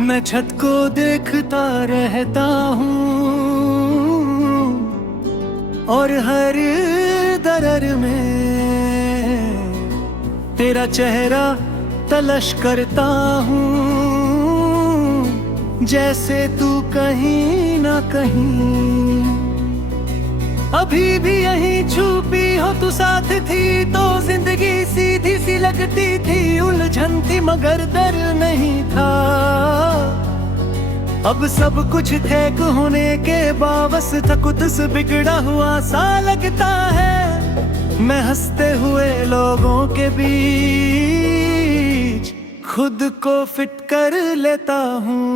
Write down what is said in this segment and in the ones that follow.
मैं छत को देखता रहता हूँ और हर दरर में तेरा चेहरा तलाश करता हूँ, जैसे तू कहीं ना कहीं अभी भी यहीं छुपी हो। तू साथ थी तो जिंदगी सीधी सी लगती थी, उलझन थी मगर डर नहीं था। अब सब कुछ ठेक होने के बावजूद खुद से बिगड़ा हुआ सा लगता है। मैं हंसते हुए लोगों के बीच खुद को फिट कर लेता हूँ,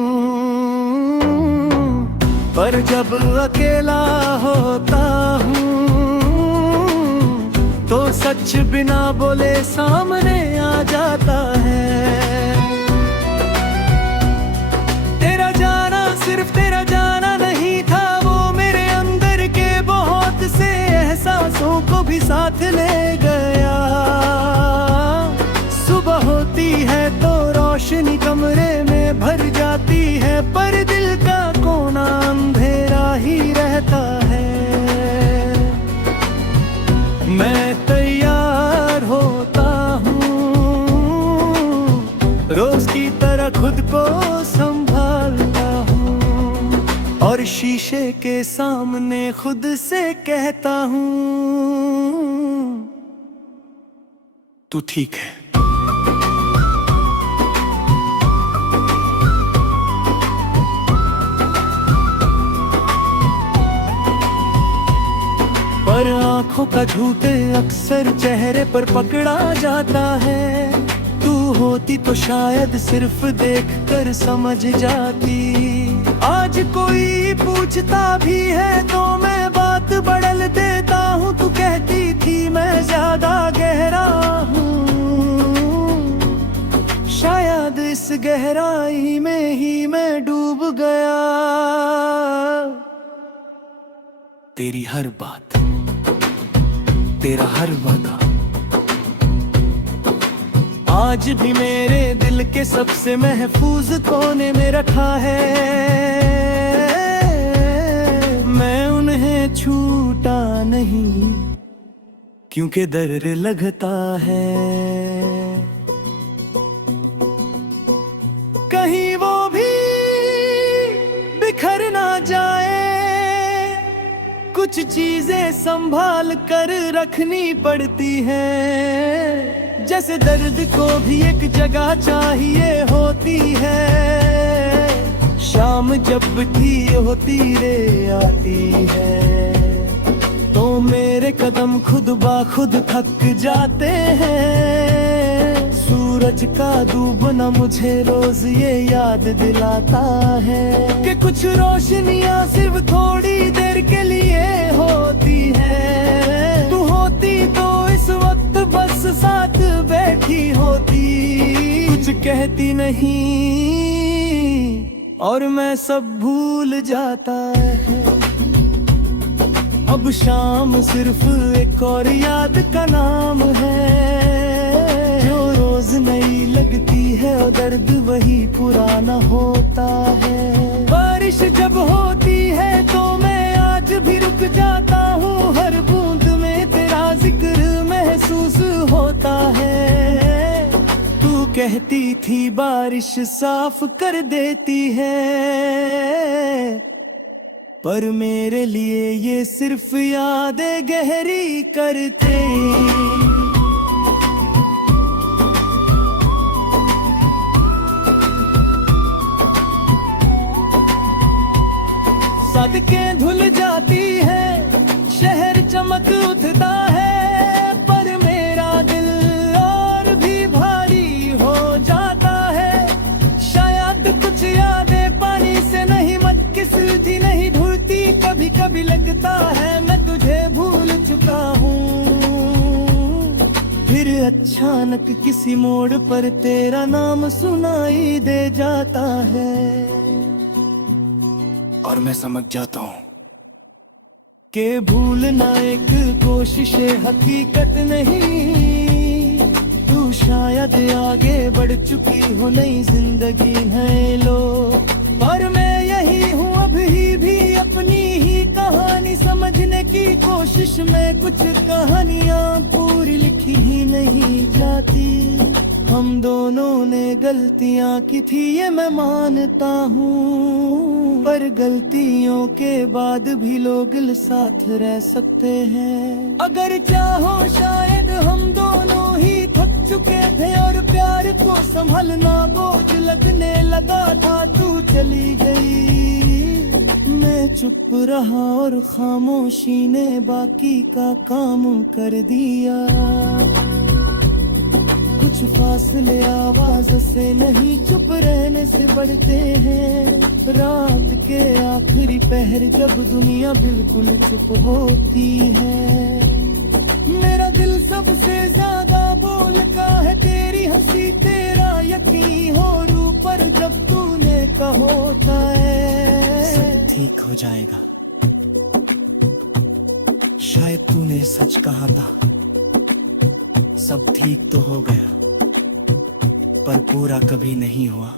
पर जब अकेला होता हूँ तो सच बिना बोले सामने आ जाता है। तेरा जाना सिर्फ तेरा जाना नहीं था, वो मेरे अंदर के बहुत से एहसासों को भी साथ ले गया। सुबह होती है तो रोशनी कमरे में भर जाती है, पर दिल का कोना अंधेरा ही रहता है। मैं तैयार होता हूँ, रोज की तरह खुद को संभालता हूँ और शीशे के सामने खुद से कहता हूँ, तू ठीक है। पर आंखों का झूठे अक्सर चेहरे पर पकड़ा जाता है। तू होती तो शायद सिर्फ देखकर समझ जाती। आज कोई पूछता भी है तो मैं बात बदल देता हूँ। तू कहती थी मैं ज्यादा गहरा हूँ, शायद इस गहराई में ही मैं डूब गया। तेरी हर बात, तेरा हर वादा आज भी मेरे दिल के सबसे महफूज कोने में रखा है। मैं उन्हें छूटा नहीं क्योंकि डर लगता है कहीं वो भी बिखर ना जाए। कुछ चीजें संभाल कर रखनी पड़ती हैं, जैसे दर्द को भी एक जगह चाहिए होती है। शाम जब ठीक होती रे आती है तो मेरे कदम खुद ब खुद थक जाते हैं। सूरज का डूबना मुझे रोज ये याद दिलाता है कि कुछ रोशनियां सिर्फ थोड़ी देर के लिए होती है। तू होती तो इस वक्त बस साथ बैठी होती, कुछ कहती नहीं और मैं सब भूल जाता है। अब शाम सिर्फ एक और याद का नाम है, जो रोज नई लगती है और दर्द वही पुराना होता है। बारिश जब होती है तो मैं आज भी रुक जाता हूँ, हर बूंद में तेरा जिक्र महसूस होता है। तू कहती थी बारिश साफ कर देती है, पर मेरे लिए ये सिर्फ यादें गहरी करते। सड़कें धुल जाती है, शहर चमक उठता है, पर मेरा दिल और भी भारी हो जाता है। शायद कुछ यादें पानी से नहीं मटकी सीधी नहीं ढूंढती। कभी कभी लगता है मैं तुझे भूल चुका हूँ, फिर अचानक किसी मोड़ पर तेरा नाम सुनाई दे जाता है और मैं समझ जाता हूँ कि भूलना एक कोशिश हकीकत नहीं। तू शायद आगे बढ़ चुकी हो नई जिंदगी है लो, और मैं यही हूँ अभी भी अपनी ही कहानी समझने की कोशिश में। कुछ कहानियाँ पूरी लिखी ही नहीं जाती, हम दोनों ने गलतियाँ की थी ये मैं मानता हूँ, पर गलतियों के बाद भी लोग साथ रह सकते हैं। अगर चाहो शायद हम दोनों ही थक चुके थे और प्यार को संभलना बोझ लगने लगा था, तू चली गई, मैं चुप रहा और खामोशी ने बाकी का काम कर दिया। कुछ फासले आवाज से नहीं चुप रहने से बढ़ते हैं, रात के आखिरी पहर जब दुनिया बिल्कुल चुप होती है। मेरा दिल सबसे ज्यादा बोलता है तेरी हंसी तेरा यकीन और ऊपर जब तूने कहा होता है सब ठीक हो जाएगा, शायद तूने सच कहा था। सब ठीक तो हो गया पर पूरा कभी नहीं हुआ।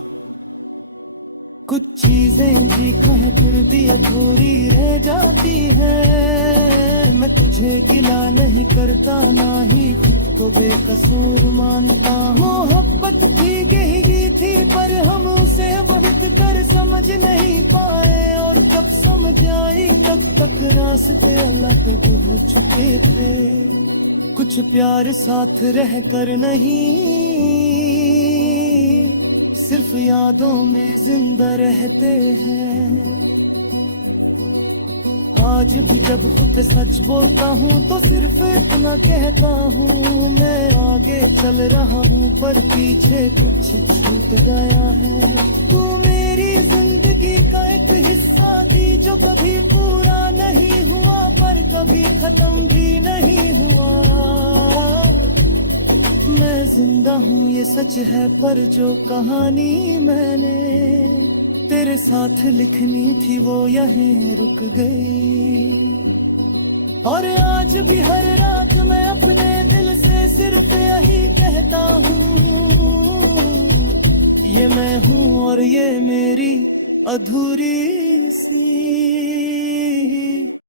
कुछ चीजें ठीक है फिर भी अधूरी रह जाती है, मैं तुझे गिला नहीं करता ना ही खुद को बेकसूर मानता। मोहब्बत थी गहरी थी पर हम उसे वक्त कर समझ नहीं पाए, और जब समझ आई तब तक रास्ते अलग हो चुके थे। कुछ प्यार साथ रह कर नहीं सिर्फ यादों में जिंदा रहते हैं। आज भी जब खुद सच बोलता हूँ तो सिर्फ इतना कहता हूँ, मैं आगे चल रहा हूँ पर पीछे कुछ छूट गया है। तू मेरी जिंदगी का एक हिस्सा थी जो कभी पूरा नहीं हुआ पर कभी खत्म भी नहीं हुआ। मैं जिंदा हूँ ये सच है पर जो कहानी मैंने तेरे साथ लिखनी थी वो यहीं रुक गई। और आज भी हर रात मैं अपने दिल से सिर्फ यही कहता हूँ, ये मैं हूँ और ये मेरी अधूरी सी